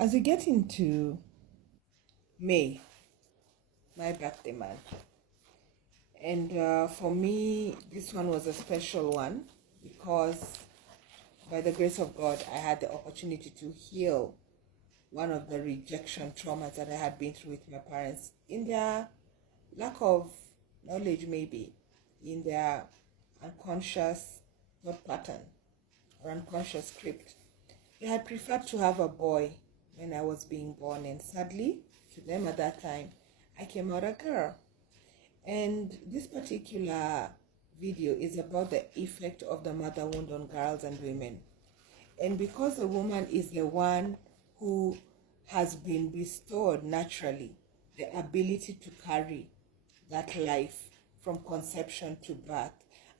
As we get into May, my birthday month, and for me, this one was a special one because by the grace of God, I had the opportunity to heal one of the rejection traumas that I had been through with my parents in their lack of knowledge, maybe in their unconscious thought pattern or unconscious script. They had preferred to have a boy when I was being born, and sadly, to them at that time, I came out a girl. And this particular video is about the effect of the mother wound on girls and women. And because the woman is the one who has been bestowed naturally the ability to carry that life from conception to birth,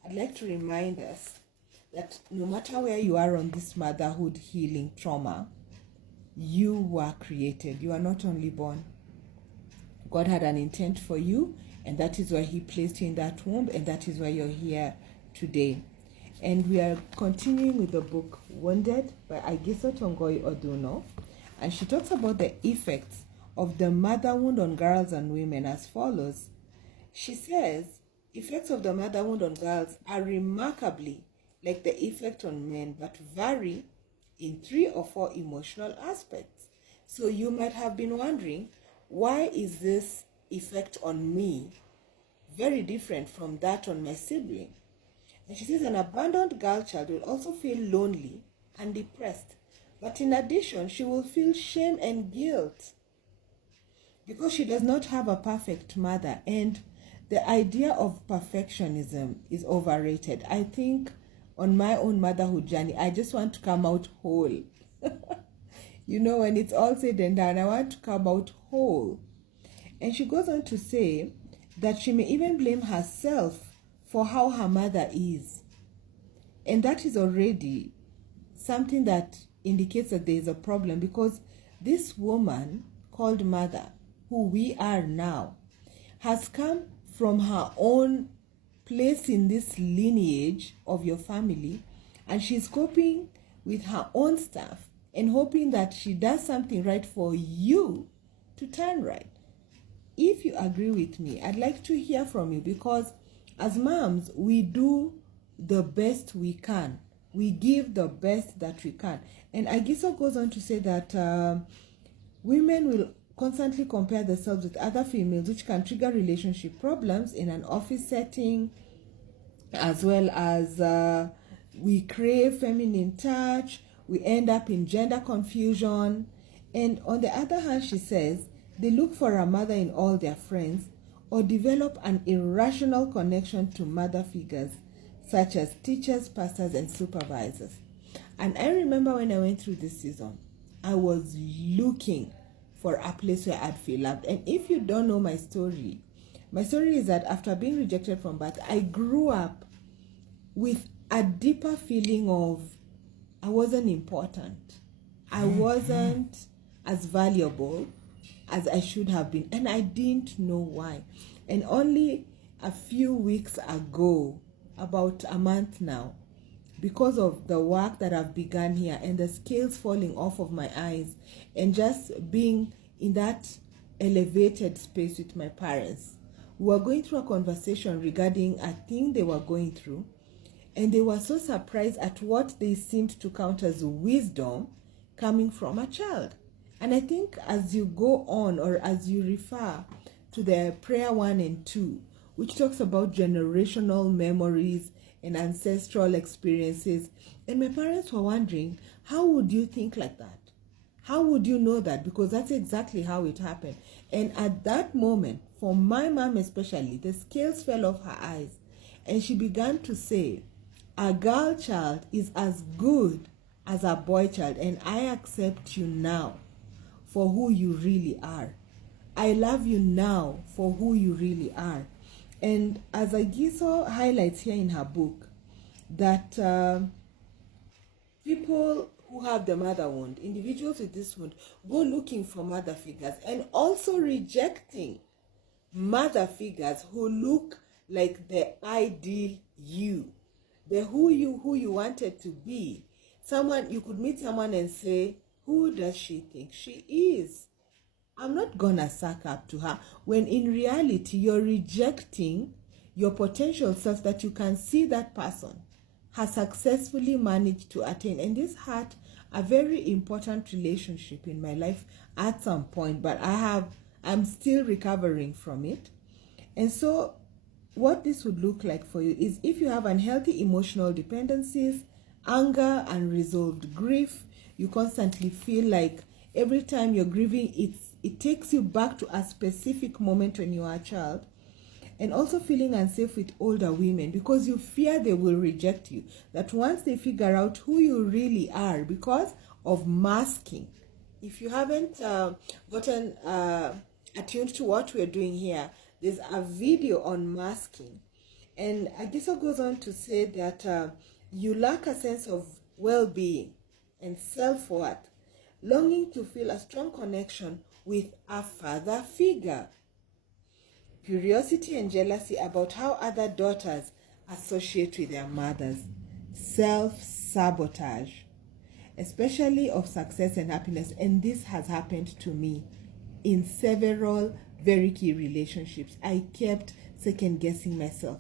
I'd like to remind us that no matter where you are on this motherhood healing trauma, you were created. You are not only born. God had an intent for you, and that is why He placed you in that womb, and that is why you're here today. And we are continuing with the book Wounded by Agiso Tongoi Oduno, and she talks about the effects of the mother wound on girls and women as follows. She says, effects of the mother wound on girls are remarkably like the effect on men, but vary in 3 or 4 emotional aspects. So you might have been wondering, why is this effect on me very different from that on my sibling? And she says an abandoned girl child will also feel lonely and depressed. But in addition, she will feel shame and guilt because she does not have a perfect mother. And the idea of perfectionism is overrated. I think on my own motherhood journey, I just want to come out whole. When it's all said and done, I want to come out whole. And she goes on to say that she may even blame herself for how her mother is. And that is already something that indicates that there is a problem, because this woman called mother, who we are now, has come from her own place in this lineage of your family, and she's coping with her own stuff and hoping that she does something right for you to turn right. If you agree with me, I'd like to hear from you, because as moms, we do the best we can. We give the best that we can. And Agiso goes on to say that women will constantly compare themselves with other females, which can trigger relationship problems in an office setting, as well as we crave feminine touch. We end up in gender confusion. And on the other hand, she says, they look for a mother in all their friends or develop an irrational connection to mother figures such as teachers, pastors, and supervisors. And I remember when I went through this season, I was looking for a place where I'd feel loved. And if you don't know my story is that after being rejected from birth, I grew up with a deeper feeling of I wasn't important. I wasn't as valuable as I should have been, and I didn't know why. And only a few weeks ago, about a month now, because of the work that I've begun here and the scales falling off of my eyes and just being in that elevated space with my parents, we were going through a conversation regarding a thing they were going through, and they were so surprised at what they seemed to count as wisdom coming from a child. And I think as you go on, or as you refer to the prayer 1 and 2, which talks about generational memories and ancestral experiences, and my parents were wondering, how would you think like that? How would you know that? Because that's exactly how it happened. And at that moment, for my mom especially, the scales fell off her eyes, and she began to say, a girl child is as good as a boy child, and I accept you now for who you really are. I love you now for who you really are. And as Agiso highlights here in her book, that people who have the mother wound, individuals with this wound, go looking for mother figures and also rejecting mother figures who look like the ideal you, the who you wanted to be. You could meet someone and say, Who does she think she is? I'm not gonna suck up to her, when in reality you're rejecting your potential self that you can see that person has successfully managed to attain. And this had a very important relationship in my life at some point, but I'm still recovering from it. And so what this would look like for you is, if you have unhealthy emotional dependencies, anger, unresolved grief, you constantly feel like every time you're grieving, it takes you back to a specific moment when you were a child. And also feeling unsafe with older women because you fear they will reject you. That once they figure out who you really are, because of masking. If you haven't gotten attuned to what we're doing here, there's a video on masking. And Agiso goes on to say that you lack a sense of well-being and self-worth, longing to feel a strong connection with a father figure. Curiosity and jealousy about how other daughters associate with their mothers. Self-sabotage, especially of success and happiness. And this has happened to me in several very key relationships. I kept second-guessing myself.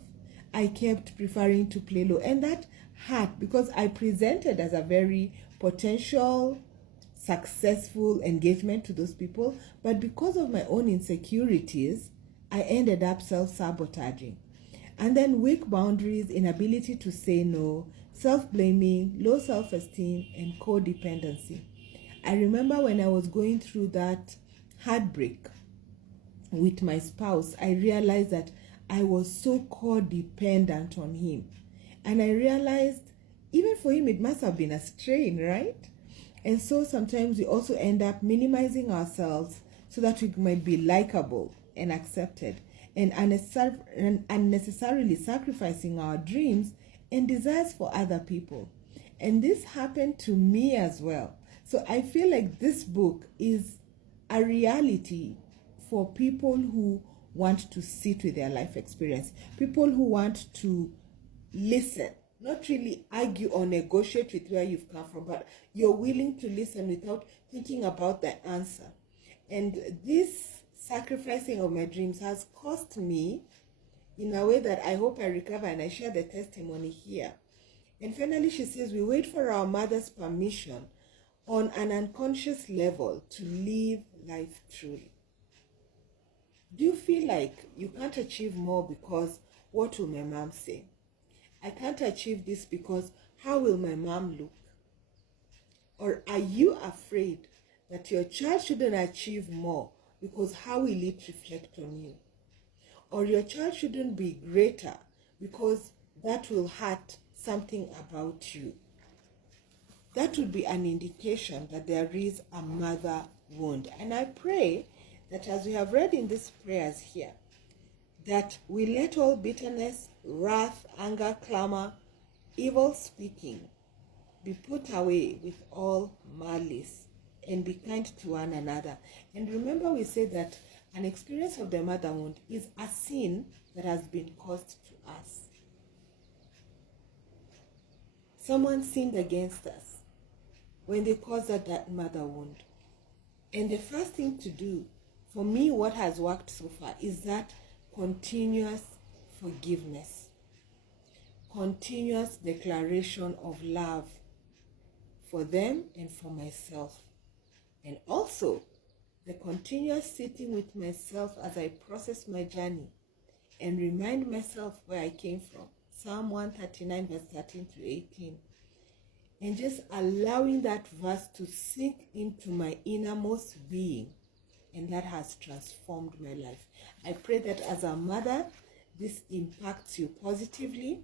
I kept preferring to play low. And that hurt because I presented as a very potential, successful engagement to those people. But because of my own insecurities, I ended up self-sabotaging. And then weak boundaries, inability to say no, self-blaming, low self-esteem, and codependency. I remember when I was going through that heartbreak with my spouse, I realized that I was so codependent on him. And I realized even for him, it must have been a strain, right? And so sometimes we also end up minimizing ourselves so that we might be likable and accepted, and unnecessarily sacrificing our dreams and desires for other people. And this happened to me as well. So I feel like this book is a reality for people who want to sit with their life experience, people who want to listen, not really argue or negotiate with where you've come from, but you're willing to listen without thinking about the answer. And this sacrificing of my dreams has cost me in a way that I hope I recover, and I share the testimony here. And finally, she says, we wait for our mother's permission on an unconscious level to live life truly. Do you feel like you can't achieve more because what will my mom say? I can't achieve this because how will my mom look? Or are you afraid that your child shouldn't achieve more because how will it reflect on you? Or your child shouldn't be greater because that will hurt something about you? That would be an indication that there is a mother wound. And I pray that as we have read in these prayers here, that we let all bitterness, wrath, anger, clamor, evil speaking be put away with all malice, and be kind to one another. And remember, we said that an experience of the mother wound is a sin that has been caused to us. Someone sinned against us when they caused that mother wound. And the first thing to do, for me, what has worked so far, is that continuous forgiveness, continuous declaration of love for them and for myself. And also the continuous sitting with myself as I process my journey and remind myself where I came from. Psalm 139 verse 13 to 18. And just allowing that verse to sink into my innermost being. And that has transformed my life. I pray that as a mother, this impacts you positively.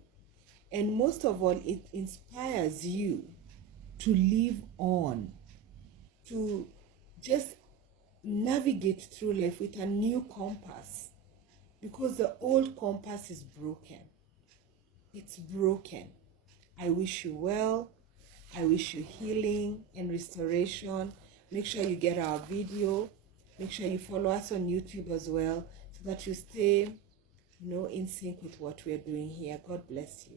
And most of all, it inspires you to live on, to just navigate through life with a new compass, because the old compass is broken. It's broken. I wish you well. I wish you healing and restoration. Make sure you get our video. Make sure you follow us on YouTube as well, so that you stay, in sync with what we're doing here. God bless you.